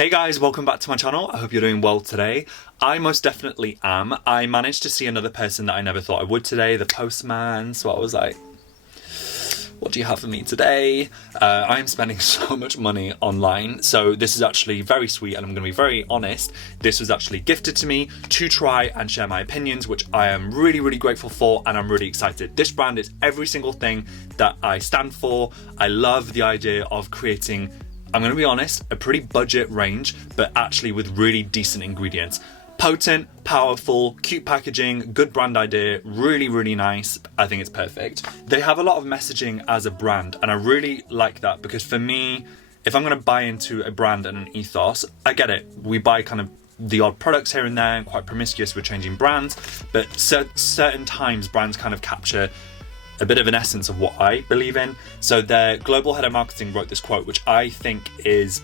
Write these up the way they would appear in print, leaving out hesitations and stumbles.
Hey guys, welcome back to my channel. I hope you're doing well today. I most definitely am. I managed to see another person that I never thought I would today, the postman, so I was like, what do you have for me today? I'm spending so much money online, so this is actually very sweet, and I'm going to be very honest. This was actually gifted to me to try and share my opinions, which I am really grateful for, and I'm really excited. This brand is every single thing that I stand for. I love the idea of creating, I'm going to be honest, a pretty budget range, but actually with really decent ingredients. Potent, powerful, cute packaging, good brand idea, really nice. I think it's perfect. They have a lot of messaging as a brand, and I really like that, because for me, if I'm going to buy into a brand and an ethos, I get it. We buy kind of the odd products here and there, and quite promiscuous with changing brands, but certain times brands kind of capture a bit of an essence of what I believe in. So their global head of marketing wrote this quote, which I think is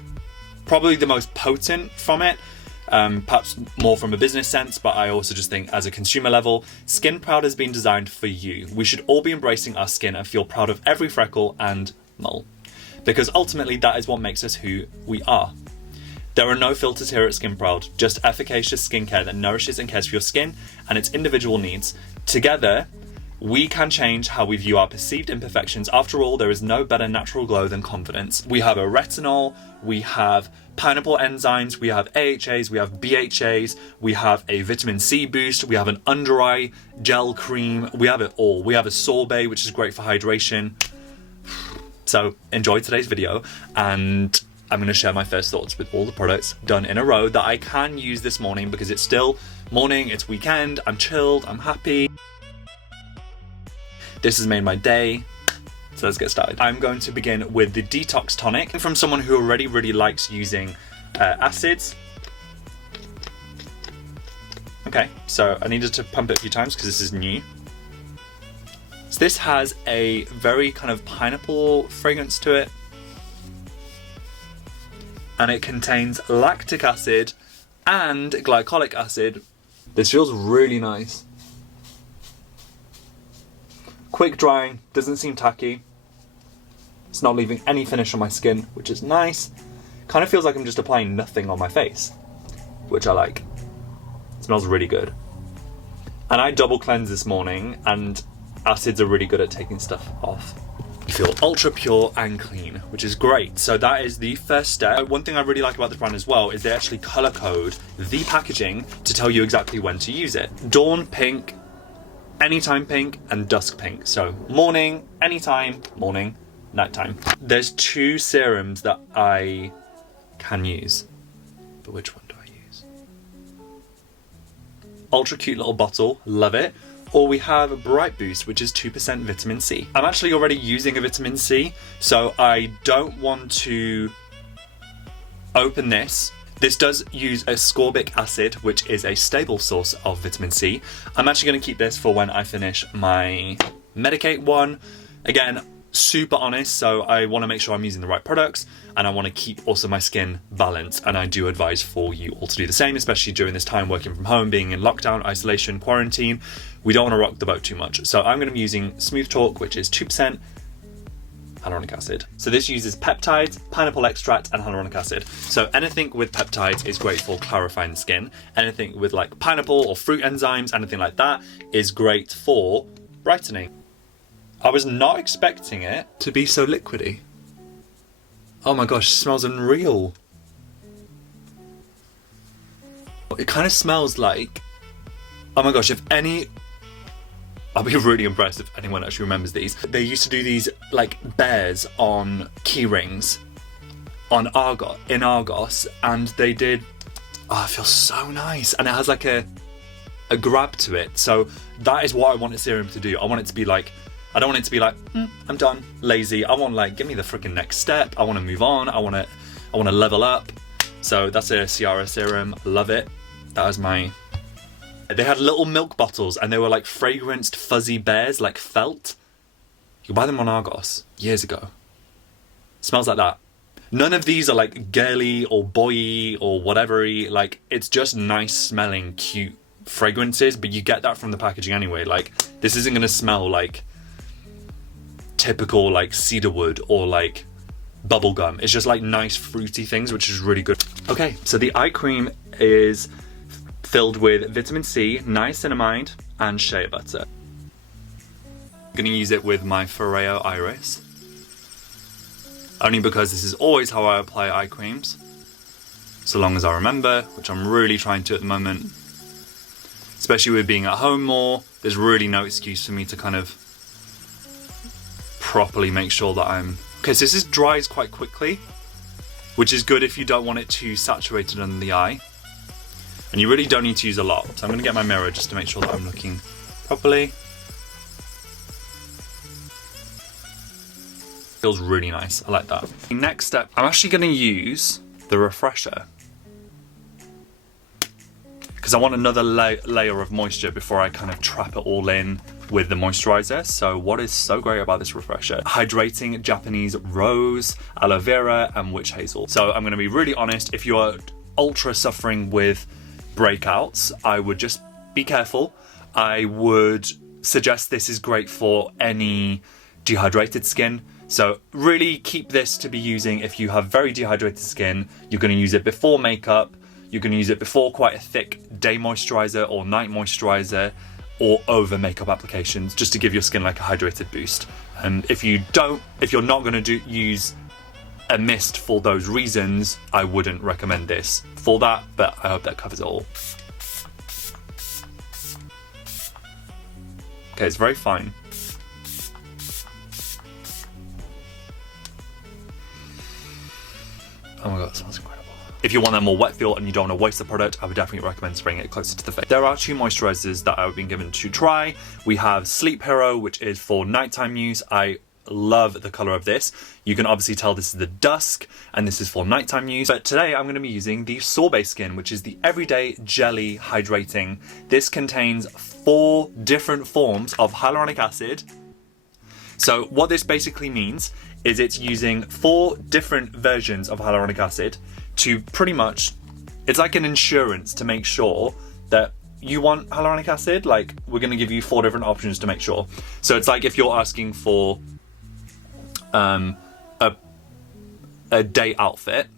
probably the most potent from it. Perhaps more from a business sense, but I also just think as a consumer level, Skinproud has been designed for you. We should all be embracing our skin and feel proud of every freckle and mole, because ultimately that is what makes us who we are. There are no filters here at Skinproud, just efficacious skincare that nourishes and cares for your skin and its individual needs. Together, we can change how we view our perceived imperfections. After all, there is no better natural glow than confidence. We have a retinol, we have pineapple enzymes, we have AHAs, we have BHAs, we have a vitamin C boost, we have an under eye gel cream, we have it all. We have a sorbet, which is great for hydration. So enjoy today's video, and I'm going to share my first thoughts with all the products done in a row that I can use this morning, because it's still morning, it's weekend, I'm chilled, I'm happy. This has made my day, so let's get started. I'm going to begin with the Detox Tonic from someone who already really likes using acids. Okay, so I needed to pump it a few times because this is new. So this has a very kind of pineapple fragrance to it, and it contains lactic acid and glycolic acid. This feels really nice. Quick drying, doesn't seem tacky. It's not leaving any finish on my skin, which is nice. Kind of feels like I'm just applying nothing on my face, which I like. It smells really good. And I double cleansed this morning, and acids are really good at taking stuff off. You feel ultra pure and clean, which is great. So that is the first step. One thing I really like about the brand as well is they actually color code the packaging to tell you exactly when to use it. Dawn pink, anytime pink, and dusk pink. So morning, anytime, morning, nighttime. There's two serums that I can use, but which one do I use? Ultra cute little bottle, love it. Or we have a Bright Boost, which is 2% vitamin C. I'm actually already using a vitamin C, so I don't want to open this. This does use ascorbic acid, which is a stable source of vitamin C. I'm actually going to keep this for when I finish my Medicate one. Again, super honest, so I want to make sure I'm using the right products, and I want to keep also my skin balanced, and I do advise for you all to do the same, especially during this time working from home, being in lockdown, isolation, quarantine. We don't want to rock the boat too much. So I'm going to be using Smooth Talk, which is 2% hyaluronic acid. So this uses peptides, pineapple extract, and hyaluronic acid. So anything with peptides is great for clarifying the skin. Anything with like pineapple or fruit enzymes, anything like that, is great for brightening. I was not expecting it to be so liquidy. Oh my gosh, it smells unreal. It kind of smells like, oh my gosh, I'll be really impressed if anyone actually remembers these. They used to do these like bears on key rings in Argos, and they did, oh, it feels so nice. And it has like a grab to it. So that is what I want a serum to do. I want it to be like, I don't want it to be like, I'm done, lazy. I want like, give me the freaking next step. I want to move on. I want to level up. So that's a Ciara serum, love it. That was my... They had little milk bottles, and they were like fragranced fuzzy bears, like felt. You buy them on Argos years ago. Smells like that. None of these are like girly or boy-y or whatever-y. Like, it's just nice smelling, cute fragrances, but you get that from the packaging anyway. Like, this isn't gonna smell like typical like cedarwood or like bubble gum. It's just like nice fruity things, which is really good. Okay, so the eye cream is filled with vitamin C, niacinamide, and shea butter. I'm gonna use it with my Foreo Iris. Only because this is always how I apply eye creams, so long as I remember, which I'm really trying to at the moment. Especially with being at home more, there's really no excuse for me to kind of properly make sure that I'm... Okay, so this dries quite quickly, which is good if you don't want it too saturated under the eye. And you really don't need to use a lot. So I'm gonna get my mirror just to make sure that I'm looking properly. Feels really nice, I like that. Next step, I'm actually gonna use the refresher, because I want another layer of moisture before I kind of trap it all in with the moisturizer. So what is so great about this refresher? Hydrating Japanese rose, aloe vera, and witch hazel. So I'm gonna be really honest, if you're ultra suffering with breakouts, I would just be careful. I would suggest this is great for any dehydrated skin. So really keep this to be using if you have very dehydrated skin. You're gonna use it before makeup, you're going to use it before quite a thick day moisturizer or night moisturizer, or over makeup applications, just to give your skin like a hydrated boost. And if you're not going to use a mist for those reasons, I wouldn't recommend this for that, but I hope that covers it all. Okay, it's very fine. Oh my god, it smells incredible. If you want that more wet feel and you don't want to waste the product, I would definitely recommend spraying it closer to the face. There are two moisturizers that I've been given to try. We have Sleep Hero, which is for nighttime use. I love the color of this. You can obviously tell this is the dusk and this is for nighttime use. But today I'm going to be using the Sorbet Skin, which is the everyday jelly hydrating. This contains 4 different forms of hyaluronic acid. So what this basically means is it's using 4 different versions of hyaluronic acid to pretty much, it's like an insurance to make sure that you want hyaluronic acid. Like, we're going to give you 4 different options to make sure. So it's like if you're asking for a day outfit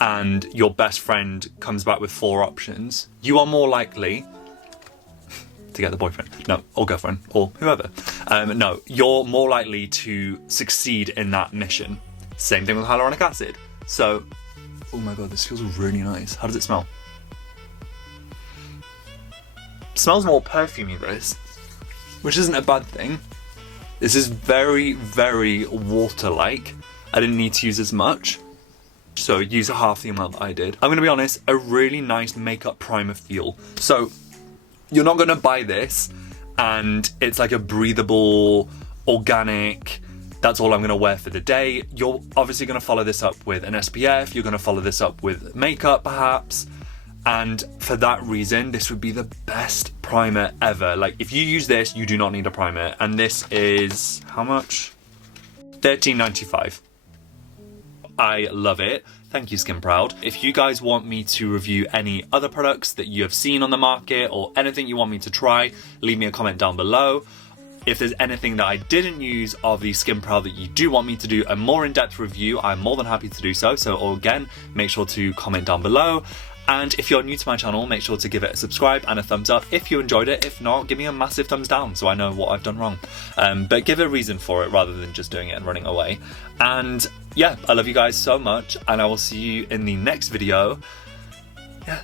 and your best friend comes back with 4 options, you are more likely to get the boyfriend, no, or girlfriend, or whoever. No, you're more likely to succeed in that mission. Same thing with hyaluronic acid. So, oh my god, this feels really nice. How does it smell? It smells more perfumey, this, which isn't a bad thing. This is very, very water-like. I didn't need to use as much, so use half the amount that I did. I'm gonna be honest, a really nice makeup primer feel. So, you're not gonna buy this and it's like a breathable, organic, that's all I'm gonna wear for the day. You're obviously gonna follow this up with an SPF, you're gonna follow this up with makeup perhaps, and for that reason, this would be the best primer ever. Like, if you use this, you do not need a primer, and this is, how much? $13.95. I love it. Thank you, Skinproud. If you guys want me to review any other products that you have seen on the market or anything you want me to try, leave me a comment down below. If there's anything that I didn't use of the Skinproud that you do want me to do a more in-depth review, I'm more than happy to do so. So again, make sure to comment down below. And if you're new to my channel, make sure to give it a subscribe and a thumbs up if you enjoyed it. If not, give me a massive thumbs down so I know what I've done wrong. But give a reason for it rather than just doing it and running away. And yeah, I love you guys so much, and I will see you in the next video. Yeah,